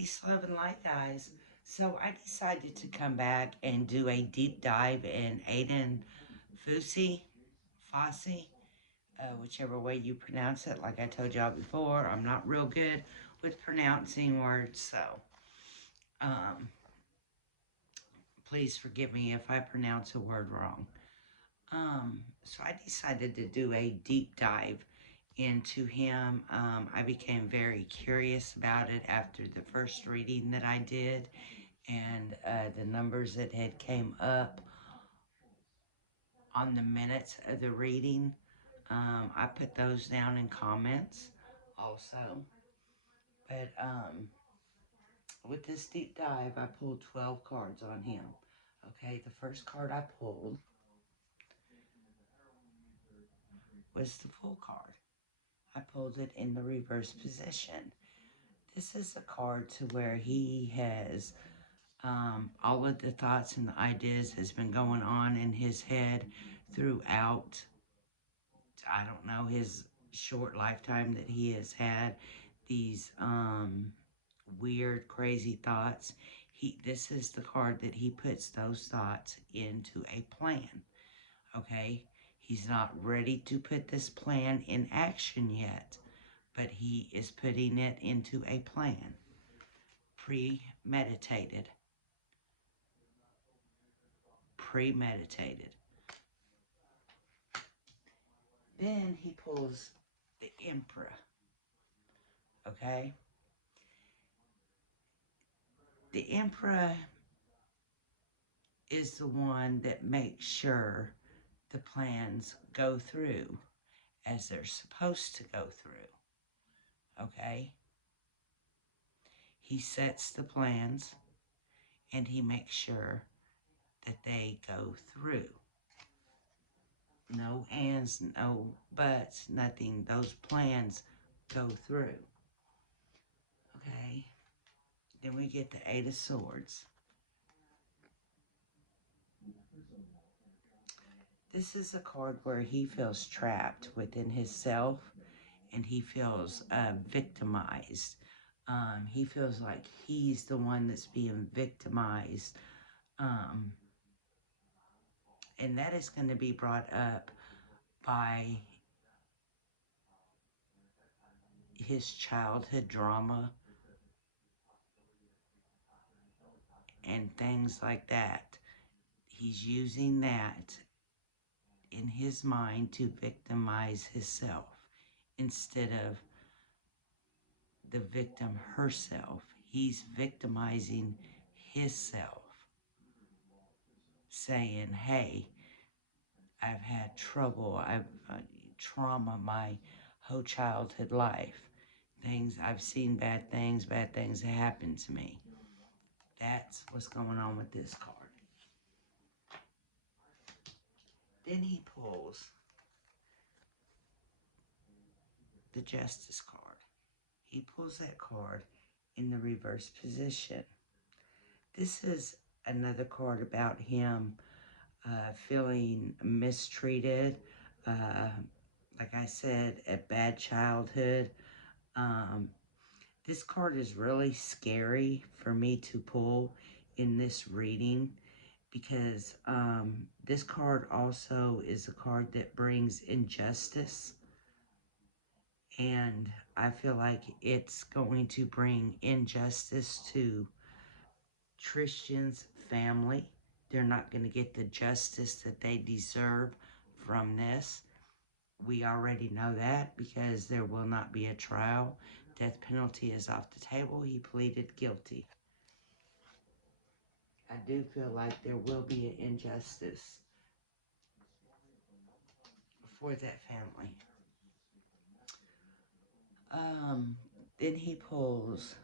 Peace, love, and light, guys. So I decided to come back and do a deep dive in Aiden Fucci, whichever way you pronounce it. Like I told y'all before, I'm not real good with pronouncing words, so um, please forgive me if I pronounce a word wrong. So I decided to do a deep dive into him. I became very curious about it after the first reading that I did, and the numbers that had came up on the minutes of the reading. I put those down in comments also. But with this deep dive, I pulled 12 cards on him. Okay, the first card I pulled was the Fool card. I pulled it in the reverse position. This is a card to where he has all of the thoughts and the ideas has been going on in his head throughout, I don't know, his short lifetime that he has had these weird, crazy thoughts. This is the card that he puts those thoughts into a plan, okay? He's not ready to put this plan in action yet, but he is putting it into a plan. Premeditated. Premeditated. Then he pulls the Emperor, okay? The Emperor is the one that makes sure the plans go through as they're supposed to go through, okay? He sets the plans and he makes sure that they go through. No ands, no buts, nothing. Those plans go through, okay? Then we get the Eight of Swords. This is a card where he feels trapped within himself and he feels victimized. He feels like he's the one that's being victimized. And that is going to be brought up by his childhood drama and things like that. He's using that in his mind to victimize himself instead of the victim herself. He's victimizing himself, saying, hey, I've had trouble, I've trauma my whole childhood life. I've seen bad things that happened to me. That's what's going on with this card. Then he pulls the Justice card. He pulls that card in the reverse position. This is another card about him feeling mistreated. Like I said, a bad childhood. This card is really scary for me to pull in this reading because this card also is a card that brings injustice. And I feel like it's going to bring injustice to Tristyn's family. They're not going to get the justice that they deserve from this. We already know that because there will not be a trial. Death penalty is off the table. He pleaded guilty. I do feel like there will be an injustice for that family. Then he pulls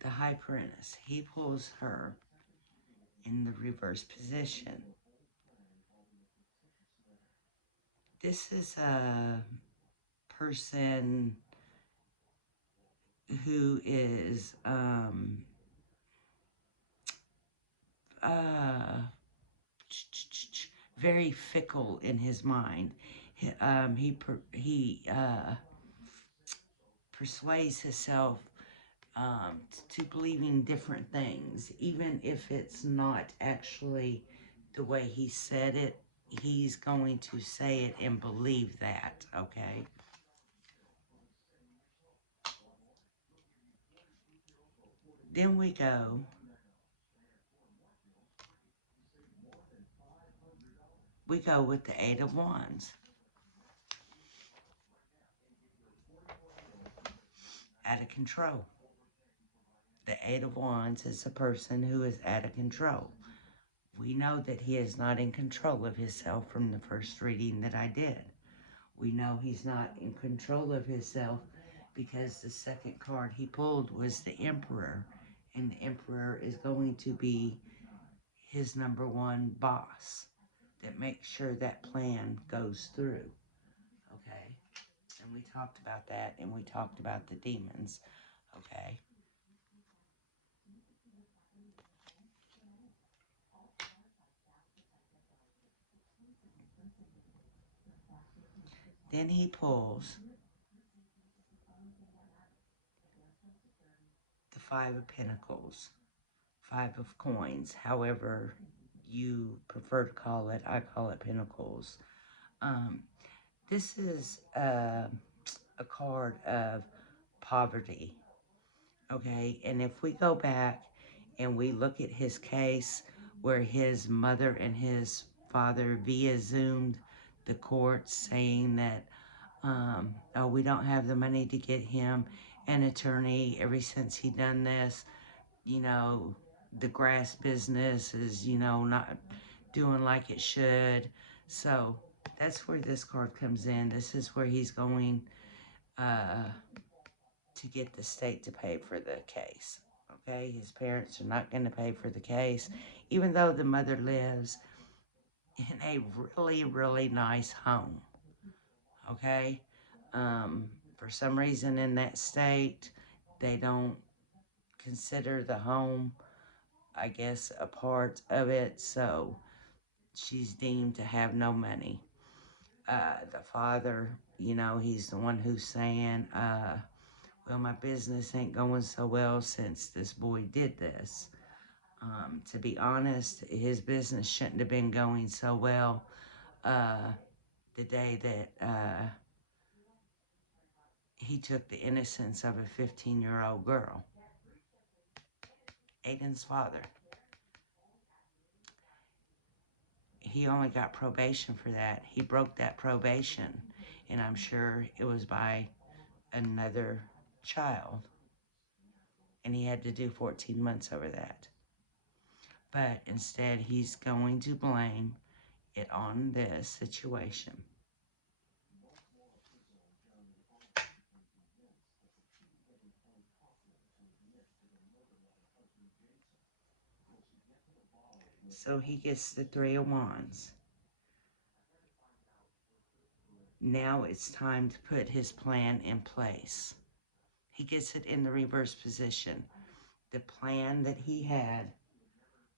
the High Priestess. He pulls her in the reverse position. This is a person who is very fickle in his mind. He persuades himself to believing different things, even if it's not actually the way he said it. He's going to say it and believe that, okay? Then we go with the Eight of Wands. Out of control. The Eight of Wands is a person who is out of control. We know that he is not in control of himself from the first reading that I did. We know he's not in control of himself because the second card he pulled was the Emperor. And the Emperor is going to be his number one boss that makes sure that plan goes through. Okay? And we talked about that, and we talked about the demons. Okay? Then he pulls the Five of Pentacles, Five of Coins, however you prefer to call it. I call it Pentacles. This is a card of poverty, okay? And if we go back and we look at his case where his mother and his father via Zoomed the court saying that, oh, we don't have the money to get him an attorney ever since he done this, you know, the grass business is, you know, not doing like it should. So that's where this card comes in. This is where he's going to get the state to pay for the case. Okay, his parents are not going to pay for the case, even though the mother lives in a really, really nice home. Okay, for some reason in that state, they don't consider the home, I guess, a part of it, so she's deemed to have no money. The father, you know, he's the one who's saying, well, my business ain't going so well since this boy did this. To be honest, his business shouldn't have been going so well the day that he took the innocence of a 15-year-old girl. Aiden's father. He only got probation for that. He broke that probation, and I'm sure it was by another child. And he had to do 14 months over that. But instead, he's going to blame it on this situation. So he gets the Three of Wands. Now it's time to put his plan in place. He gets it in the reverse position. The plan that he had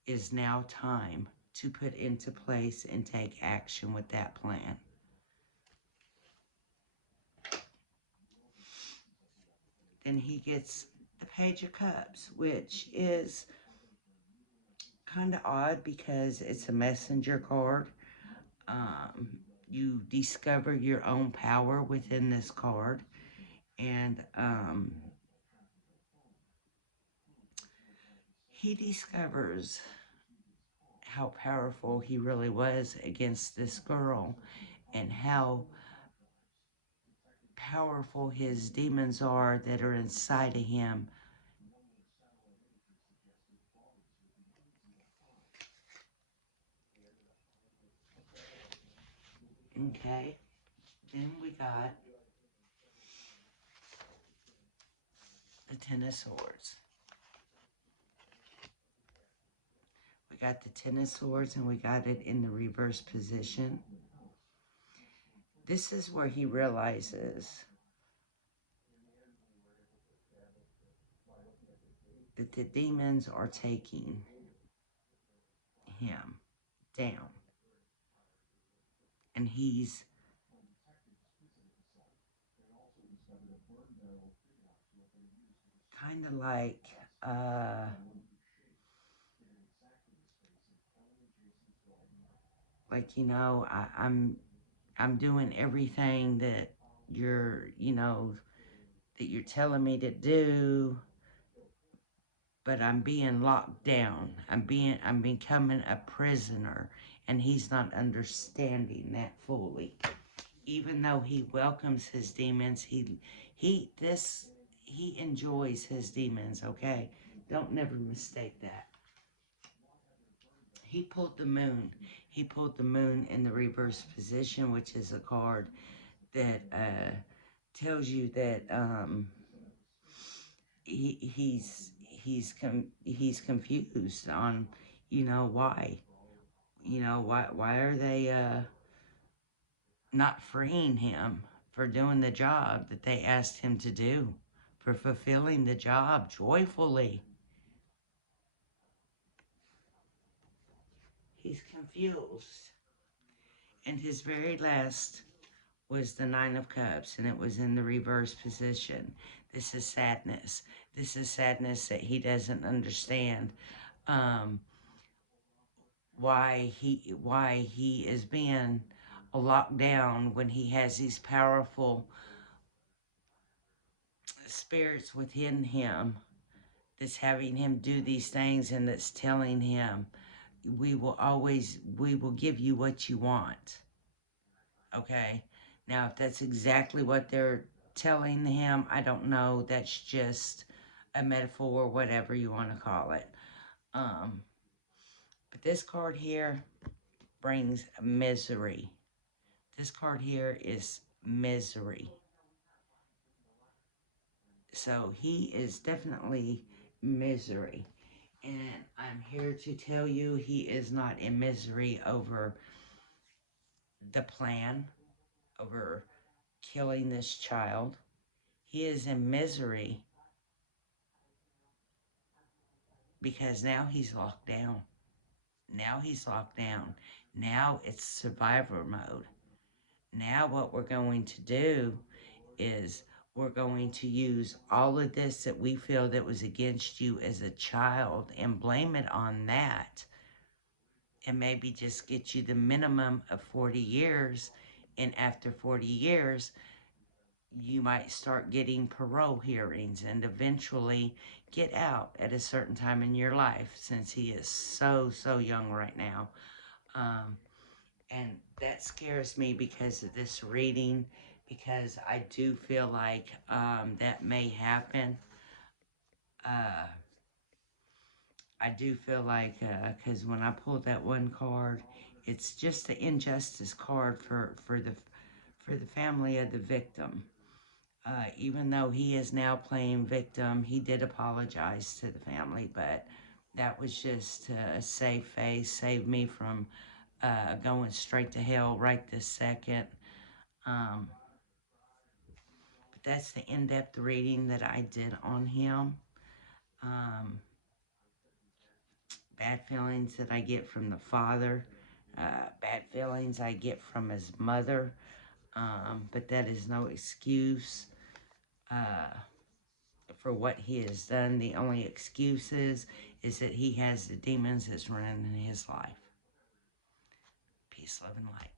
is now time to put into place and take action with that plan. Then he gets the Page of Cups, which is kind of odd because it's a messenger card. You discover your own power within this card. And he discovers how powerful he really was against this girl and how powerful his demons are that are inside of him. Okay, then we got the Ten of Swords. We got the Ten of Swords and we got it in the reverse position. This is where he realizes that the demons are taking him down. And he's kind of like, uh, I'm doing everything that that you're telling me to do, but I'm being locked down. I'm becoming a prisoner, and he's not understanding that fully. Even though he welcomes his demons, he this he enjoys his demons, okay? Don't never mistake that. He pulled the moon. He pulled the moon in the reverse position, which is a card that tells you that he's confused on why why are they not freeing him for doing the job that they asked him to do, for fulfilling the job joyfully. He's confused. And his very last was the Nine of Cups, and it was in the reverse position. This is sadness. This is sadness that he doesn't understand um, why he is being locked down when he has these powerful spirits within him that's having him do these things, and that's telling him, we will give you what you want. Okay? Now, if that's exactly what they're telling him, I don't know. That's just a metaphor, whatever you want to call it. Um, but this card here brings misery. This card here is misery. So he is definitely misery. And I'm here to tell you he is not in misery over the plan, over killing this child. He is in misery because now he's locked down. Now he's locked down. Now it's survivor mode. Now what we're going to do is we're going to use all of this that we feel that was against you as a child and blame it on that, and maybe just get you the minimum of 40 years. And after 40 years, you might start getting parole hearings and eventually get out at a certain time in your life, since he is so young right now. And that scares me because of this reading, because I do feel like that may happen. I do feel like, because when I pulled that one card, it's just the injustice card for the family of the victim. Even though he is now playing victim, he did apologize to the family, but that was just to save face, save me from going straight to hell right this second. Um, but that's the in-depth reading that I did on him. Bad feelings that I get from the father, bad feelings I get from his mother, but that is no excuse for what he has done. The only excuse is that he has the demons that's running in his life. Peace, love, and light.